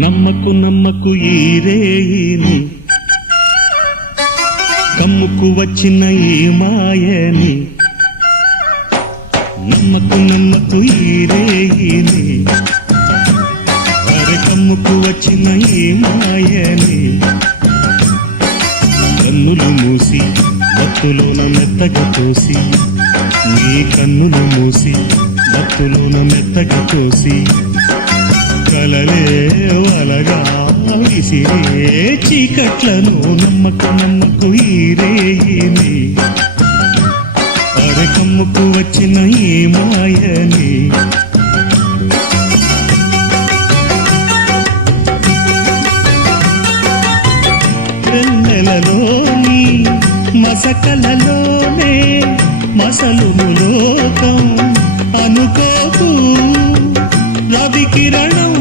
నమ్మకు నమ్మకు ఈ రేయిని, కమ్ముకు వచ్చిన ఈ మాయని. నమ్మకు నమ్మకు ఈ రేయిని, అరే కమ్ముకు వచ్చిన ఈ మాయని. కన్నులు మూసి మత్తులోన మెత్తగా తోసి, నీ కన్నులు మూసి మత్తులోన మెత్తగా తోసి, కలలే వలగా విసిరే చీకట్లను. నమ్మకు నమ్మకు ఈ రేయిని, అరే కమ్ముకు వచ్చిన ఈ మాయని. వెన్నెలలోని మసకలలోనే మసలుము లోకం అనుకోకు, రవి కిరణం